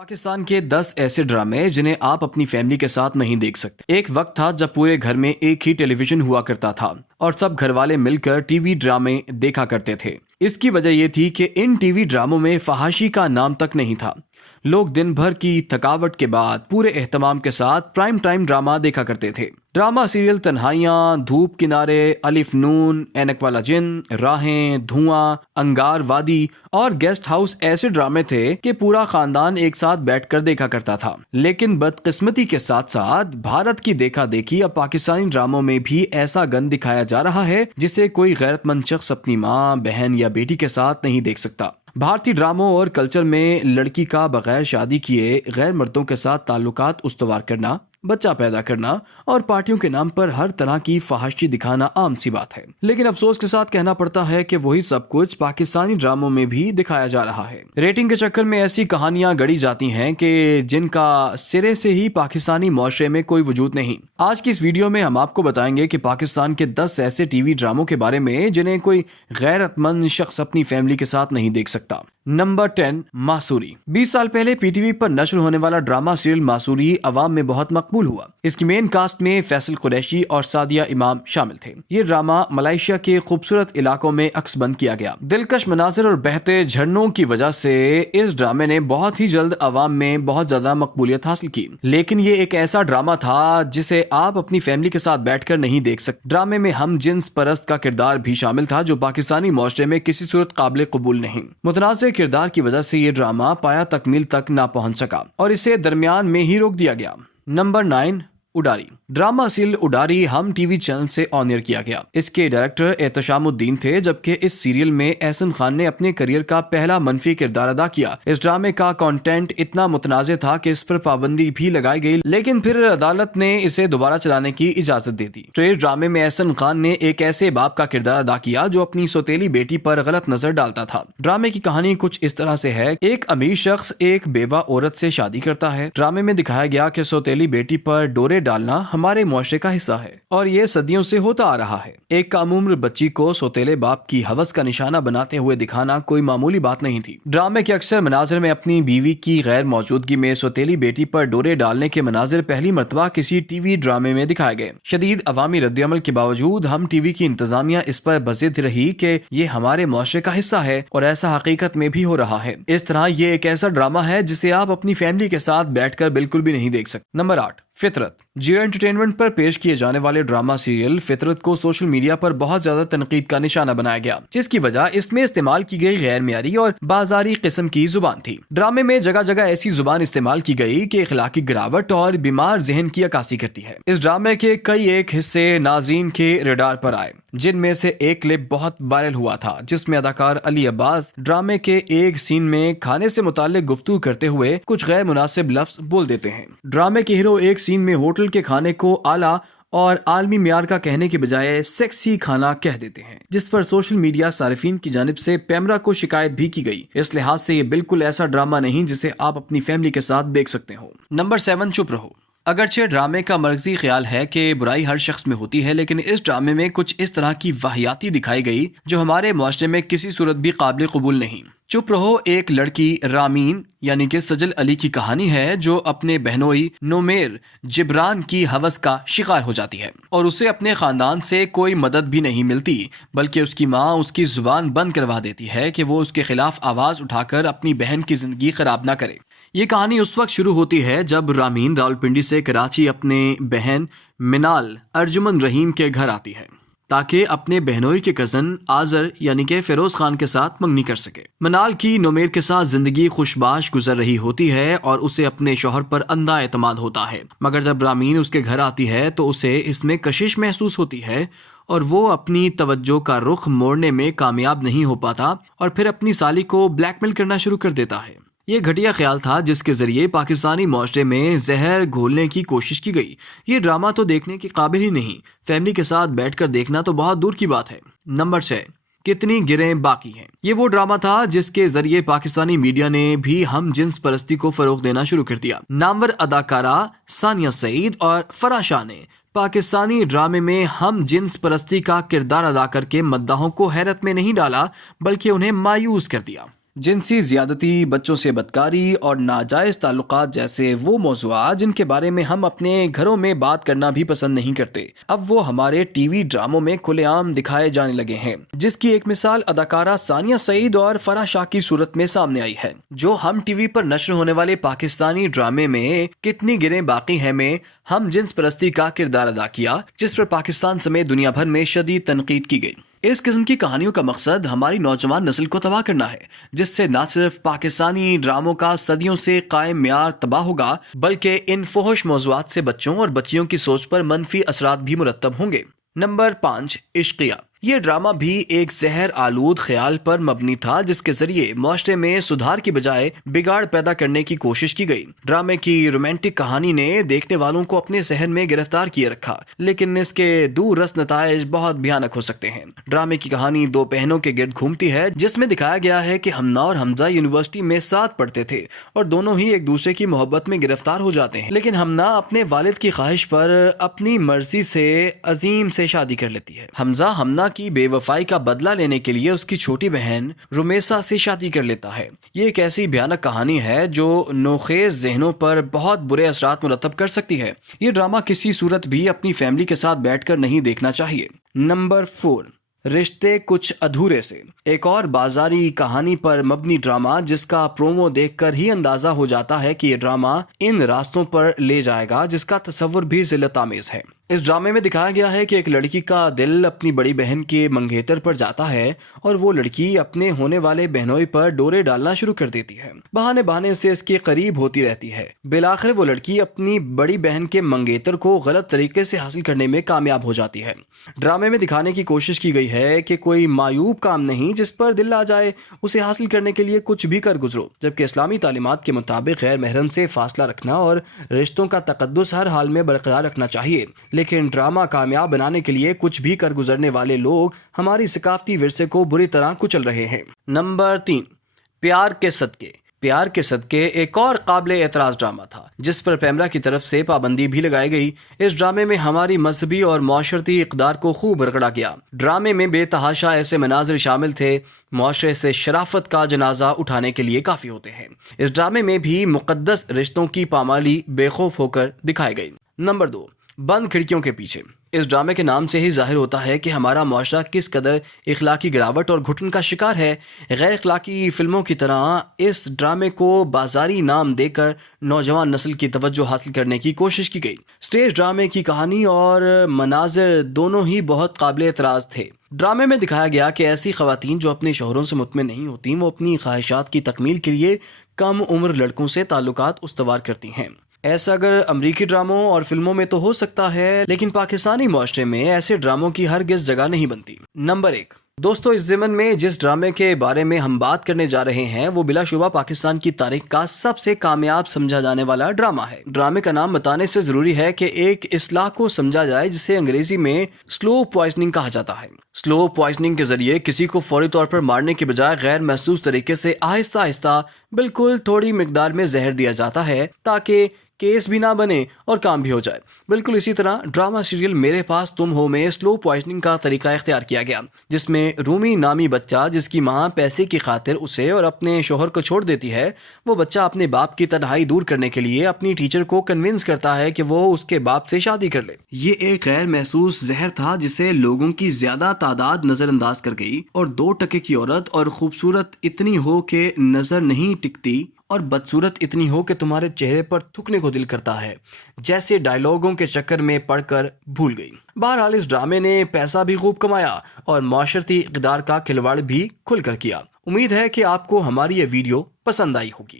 पाकिस्तान के 10 ऐसे ड्रामे जिन्हें आप अपनी फैमिली के साथ नहीं देख सकते। एक वक्त था जब पूरे घर में एक ही टेलीविजन हुआ करता था और सब घर वाले मिलकर टीवी ड्रामे देखा करते थे। इसकी वजह यह थी कि इन टीवी ड्रामों में फहाशी का नाम तक नहीं था। लोग दिन भर की थकावट के बाद पूरे एहतमाम के साथ प्राइम टाइम ड्रामा देखा करते थे। ड्रामा सीरियल तन्हाइयां, धूप किनारे, अलिफ नून, ऐनक वाला जिन, राहें, धुआं, अंगार वादी और गेस्ट हाउस ऐसे ड्रामे थे कि पूरा खानदान एक साथ बैठकर देखा करता था। लेकिन बदकिस्मती के साथ साथ भारत की देखा देखी अब पाकिस्तानी ड्रामों में भी ऐसा गंद दिखाया जा रहा है जिसे कोई गैरतमंद शख्स अपनी माँ, बहन या बेटी के साथ नहीं देख सकता। भारतीय ड्रामों और कल्चर में लड़की का बगैर शादी किए गैर मर्दों के साथ ताल्लुकात उस्तवार करना, बच्चा पैदा करना और पार्टियों के नाम पर हर तरह की फहाशी दिखाना आम सी बात है। लेकिन अफसोस के साथ कहना पड़ता है कि वही सब कुछ पाकिस्तानी ड्रामों में भी दिखाया जा रहा है। रेटिंग के चक्कर में ऐसी कहानियां गढ़ी जाती हैं कि जिनका सिरे से ही पाकिस्तानी मुआशरे में कोई वजूद नहीं। आज की इस वीडियो में हम आपको बताएंगे कि पाकिस्तान के 10 ऐसे टीवी ड्रामों के बारे में जिन्हें कोई गैरतमंद शख्स अपनी फैमिली के साथ नहीं देख सकता। नंबर 10, मासूरी। 20 साल पहले पीटीवी पर नश्र होने वाला ड्रामा सीरियल मासूरी अवाम में बहुत मकबूल हुआ। इसकी मेन कास्ट में फैसल कुरैशी और सादिया इमाम शामिल थे। ये ड्रामा मलेशिया के खूबसूरत इलाकों में अक्सबंद किया गया। दिलकश मनाजिर और बहते झरनों की वजह से इस ड्रामे ने बहुत ही जल्द अवाम में बहुत ज्यादा मकबूलियत हासिल की। लेकिन ये एक ऐसा ड्रामा था जिसे आप अपनी फैमिली के साथ बैठकर नहीं देख सकते। ड्रामे में हम जिन्स परस्त का किरदार भी शामिल था जो पाकिस्तानी मुआशरे में किसी सूरत काबिल कबूल नहीं। मुतनाज़ किरदार की वजह से ये ड्रामा पाया तकमील तक ना पहुंच सका और इसे दरमियान में ही रोक दिया गया। Number 9, Udaari. Drama serial Udaari हम टीवी चैनल से ऑन एयर किया गया। इसके डायरेक्टर एहतशामुद्दीन थे, जबकि इस सीरियल में एहसन खान ने अपने करियर का पहला मनफी किरदार अदा किया। इस ड्रामे का कंटेंट इतना मुतनाज़ था कि इस पर पाबंदी भी लगाई गई, लेकिन फिर अदालत ने इसे दोबारा चलाने की इजाजत दे दी। तो इस ड्रामे में एहसन खान ने एक ऐसे बाप का किरदार अदा किया जो अपनी सौतेली बेटी पर गलत नजर डालता था। ड्रामे की कहानी कुछ इस तरह से है। एक अमीर शख्स एक बेवा औरत से शादी करता है। ड्रामे में दिखाया गया कि सौतेली बेटी पर डोरे डालना हमारे मुआशरे का हिस्सा है और ये सदियों से होता आ रहा है। एक कम उम्र बच्ची को सौतेले बाप की हवस का निशाना बनाते हुए दिखाना कोई मामूली बात नहीं थी। ड्रामे के अक्सर मनाजिर में अपनी बीवी की गैर मौजूदगी में सौतेली बेटी पर डोरे डालने के मनाजिर पहली मर्तबा किसी टीवी ड्रामे में दिखाए गए। शदीद अवामी रद्दअमल के बावजूद हम टीवी की इंतजामिया इस पर बज़िद रही कि ये हमारे मुआशरे का हिस्सा है और ऐसा हकीकत में भी हो रहा है। इस तरह ये एक ऐसा ड्रामा है जिसे आप अपनी फैमिली के साथ बैठकर बिल्कुल भी नहीं देख सकते। नंबर 8, फितरत। जियो एंटरटेनमेंट पर पेश किए जाने वाले ड्रामा सीरियल फितरत को सोशल मीडिया पर बहुत ज्यादा तनकीद का निशाना बनाया गया, जिसकी वजह इसमें इस्तेमाल की गई गैर मियारी और बाजारी किस्म की जुबान थी। ड्रामे में जगह जगह ऐसी जुबान इस्तेमाल की गई कि इखलाकी गिरावट और बीमार जहन की अक्कासी करती है। इस ड्रामे के कई एक हिस्से नाज़रीन के रडार पर आए, जिनमें से एक क्लिप बहुत वायरल हुआ था जिसमें अदाकार अली अब्बास ड्रामे के एक सीन में खाने से मुताल्लिक गुफ्तगू करते हुए कुछ गैर मुनासिब लफ्ज बोल देते हैं। ड्रामे के हीरो एक सीन में होटल के खाने को आला और आलमी मियार का कहने के बजाय सेक्सी खाना कह देते हैं, जिस पर सोशल मीडिया सारिफीन की जानिब से पैमरा को शिकायत भी की गई। इस लिहाज से ये बिल्कुल ऐसा ड्रामा नहीं जिसे आप अपनी फैमिली के साथ देख सकते हो। नंबर 7, चुप रहो। अगरचे ड्रामे का मर्कजी ख्याल है कि बुराई हर शख्स में होती है, लेकिन इस ड्रामे में कुछ इस तरह की वाहियाती दिखाई गई जो हमारे मुआशरे में किसी सूरत भी काबिल कबूल नहीं। चुप रहो एक लड़की रामीन यानी कि सजल अली की कहानी है जो अपने बहनोई नुमेर जिब्रान की हवस का शिकार हो जाती है और उसे अपने खानदान से कोई मदद भी नहीं मिलती, बल्कि उसकी माँ उसकी जुबान बंद करवा देती है कि वो उसके खिलाफ आवाज उठाकर अपनी बहन की जिंदगी खराब ना करे। ये कहानी उस वक्त शुरू होती है जब रामीन रावलपिंडी से कराची अपने बहन मिनाल अर्जुमन रहीम के घर आती है ताकि अपने बहनोई के कजन आजर यानी कि फिरोज खान के साथ मंगनी कर सके। मनाल की नोमेर के साथ जिंदगी खुशबाश गुजर रही होती है और उसे अपने शौहर पर अंधा एतमाद होता है, मगर जब रामीन उसके घर आती है तो उसे इसमें कशिश महसूस होती है और वो अपनी तवज्जो का रुख मोड़ने में कामयाब नहीं हो पाता और फिर अपनी साली को ब्लैकमेल करना शुरू कर देता है। ये घटिया ख्याल था जिसके जरिए पाकिस्तानी मुआशरे में जहर घोलने की कोशिश की गई। ये ड्रामा तो देखने के काबिल ही नहीं, फैमिली के साथ बैठकर देखना तो बहुत दूर की बात है। नंबर 6, कितनी गिरें बाकी हैं। ये वो ड्रामा था जिसके जरिए पाकिस्तानी मीडिया ने भी हम जिन्स परस्ती को फरोग देना शुरू कर दिया। नामवर अदाकारा सानिया सईद और फराह शाह ने पाकिस्तानी ड्रामे में हम जिन्स परस्ती का किरदार अदा करके मद्दाहों को हैरत में नहीं डाला बल्कि उन्हें मायूस कर दिया। جنسی زیادتی، بچوں سے بدکاری اور ناجائز تعلقات جیسے وہ موضوعات جن کے بارے میں ہم اپنے گھروں میں بات کرنا بھی پسند نہیں کرتے، اب وہ ہمارے ٹی وی ڈراموں میں کھلے عام دکھائے جانے لگے ہیں، جس کی ایک مثال اداکارہ ثانیہ سعید اور فرح شاہ کی صورت میں سامنے آئی ہے، جو ہم ٹی وی پر نشر ہونے والے پاکستانی ڈرامے میں کتنی گریں باقی ہیں میں ہم جنس پرستی کا کردار ادا کیا، جس پر پاکستان سمیت دنیا بھر میں شدید تنقید کی گئی۔ اس قسم کی کہانیوں کا مقصد ہماری نوجوان نسل کو تباہ کرنا ہے، جس سے نہ صرف پاکستانی ڈراموں کا صدیوں سے قائم معیار تباہ ہوگا، بلکہ ان فحش موضوعات سے بچوں اور بچیوں کی سوچ پر منفی اثرات بھی مرتب ہوں گے۔ نمبر 5، عشقیہ۔ یہ ڈرامہ بھی ایک زہر آلود خیال پر مبنی تھا، جس کے ذریعے معاشرے میں سدھار کی بجائے بگاڑ پیدا کرنے کی کوشش کی گئی۔ ڈرامے کی رومانٹک کہانی نے دیکھنے والوں کو اپنے ذہن میں گرفتار کیے رکھا، لیکن اس کے دور رس نتائج بہت بھیانک ہو سکتے ہیں۔ ڈرامے کی کہانی دو بہنوں کے گرد گھومتی ہے، جس میں دکھایا گیا ہے کہ ہمنا اور حمزہ یونیورسٹی میں ساتھ پڑھتے تھے اور دونوں ہی ایک دوسرے کی محبت میں گرفتار ہو جاتے ہیں، لیکن ہمنا اپنے والد کی خواہش پر اپنی مرضی سے عظیم سے شادی کر لیتی ہے۔ حمزہ ہمنا کی بے وفائی کا بدلہ لینے کے لیے اس کی چھوٹی بہن رمیسا سے شادی کر لیتا ہے۔ یہ ایک ایسی بھیانک کہانی ہے جو نوخیز ذہنوں پر بہت برے اثرات مرتب کر سکتی ہے۔ یہ ڈرامہ کسی صورت بھی اپنی فیملی کے ساتھ بیٹھ کر نہیں دیکھنا چاہیے۔ نمبر 4، رشتے کچھ ادھورے سے۔ ایک اور بازاری کہانی پر مبنی ڈرامہ جس کا پرومو دیکھ کر ہی اندازہ ہو جاتا ہے کہ یہ ڈرامہ ان راستوں پر لے جائے گا جس کا تصور بھی ذلت آمیز ہے۔ اس ڈرامے میں دکھایا گیا ہے کہ ایک لڑکی کا دل اپنی بڑی بہن کے منگیتر پر جاتا ہے اور وہ لڑکی اپنے ہونے والے بہنوئی پر ڈورے ڈالنا شروع کر دیتی ہے، بہانے بہانے سے اس کے قریب ہوتی رہتی ہے۔ بالآخر وہ لڑکی اپنی بڑی بہن کے منگیتر کو غلط طریقے سے حاصل کرنے میں کامیاب ہو جاتی ہے۔ ڈرامے میں دکھانے کی کوشش کی گئی ہے کہ کوئی معیوب کام نہیں جس پر دل آ جائے اسے حاصل کرنے کے لیے کچھ بھی کر گزرو، جبکہ اسلامی تعلیمات کے مطابق غیر محرم سے فاصلہ رکھنا اور رشتوں کا تقدس ہر حال میں برقرار رکھنا چاہیے، لیکن ڈرامہ کامیاب بنانے کے لیے کچھ بھی کر گزرنے والے لوگ ہماری ثقافتی ورثے کو بری طرح کچل رہے ہیں۔ نمبر 3، پیار کے صدقے۔ پیار کے صدقے ایک اور قابل اعتراض ڈرامہ تھا جس پر پیمرا کی طرف سے پابندی بھی لگائی گئی۔ اس ڈرامے میں ہماری مذہبی اور معاشرتی اقدار کو خوب رگڑا گیا۔ ڈرامے میں بے تحاشا ایسے مناظر شامل تھے معاشرے سے شرافت کا جنازہ اٹھانے کے لیے کافی ہوتے ہیں۔ اس ڈرامے میں بھی مقدس رشتوں کی پامالی بے خوف ہو کر دکھائی گئی۔ نمبر 2، بند کھڑکیوں کے پیچھے۔ اس ڈرامے کے نام سے ہی ظاہر ہوتا ہے کہ ہمارا معاشرہ کس قدر اخلاقی گراوٹ اور گھٹن کا شکار ہے۔ غیر اخلاقی فلموں کی طرح اس ڈرامے کو بازاری نام دے کر نوجوان نسل کی توجہ حاصل کرنے کی کوشش کی گئی۔ سٹیج ڈرامے کی کہانی اور مناظر دونوں ہی بہت قابل اعتراض تھے۔ ڈرامے میں دکھایا گیا کہ ایسی خواتین جو اپنے شوہروں سے مطمئن نہیں ہوتیں، وہ اپنی خواہشات کی تکمیل کے لیے کم عمر لڑکوں سے تعلقات استوار کرتی ہیں۔ ایسا اگر امریکی ڈراموں اور فلموں میں تو ہو سکتا ہے، لیکن پاکستانی معاشرے میں ایسے ڈراموں کی ہرگز جگہ نہیں بنتی۔ نمبر 1، دوستو، اس ضمن میں جس ڈرامے کے بارے میں ہم بات کرنے جا رہے ہیں وہ بلا شبہ پاکستان کی تاریخ کا سب سے کامیاب سمجھا جانے والا ڈرامہ ہے۔ ڈرامے کا نام بتانے سے ضروری ہے کہ ایک اصطلاح کو سمجھا جائے جسے انگریزی میں سلو پوائزننگ کہا جاتا ہے۔ سلو پوائزننگ کے ذریعے کسی کو فوری طور پر مارنے کے بجائے غیر محسوس طریقے سے آہستہ آہستہ بالکل تھوڑی مقدار میں زہر دیا جاتا ہے تاکہ کیس بھی نہ بنے اور کام بھی ہو جائے۔ بالکل اسی طرح ڈرامہ سیریل میرے پاس تم ہو میں سلو پوائزننگ کا طریقہ اختیار کیا گیا، جس میں رومی نامی بچہ جس کی ماں پیسے کی خاطر اسے اور اپنے شوہر کو چھوڑ دیتی ہے، وہ بچہ اپنے باپ کی تنہائی دور کرنے کے لیے اپنی ٹیچر کو کنونس کرتا ہے کہ وہ اس کے باپ سے شادی کر لے۔ یہ ایک غیر محسوس زہر تھا جسے لوگوں کی زیادہ تعداد نظر انداز کر گئی، اور 2 ٹکے کی عورت اور خوبصورت اتنی ہو کہ نظر نہیں ٹکتی اور بدصورت اتنی ہو کہ تمہارے چہرے پر تھوکنے کو دل کرتا ہے جیسے ڈائیلاگوں کے چکر میں پڑھ کر بھول گئی۔ بہرحال اس ڈرامے نے پیسہ بھی خوب کمایا اور معاشرتی اقدار کا کھلواڑ بھی کھل کر کیا۔ امید ہے کہ آپ کو ہماری یہ ویڈیو پسند آئی ہوگی۔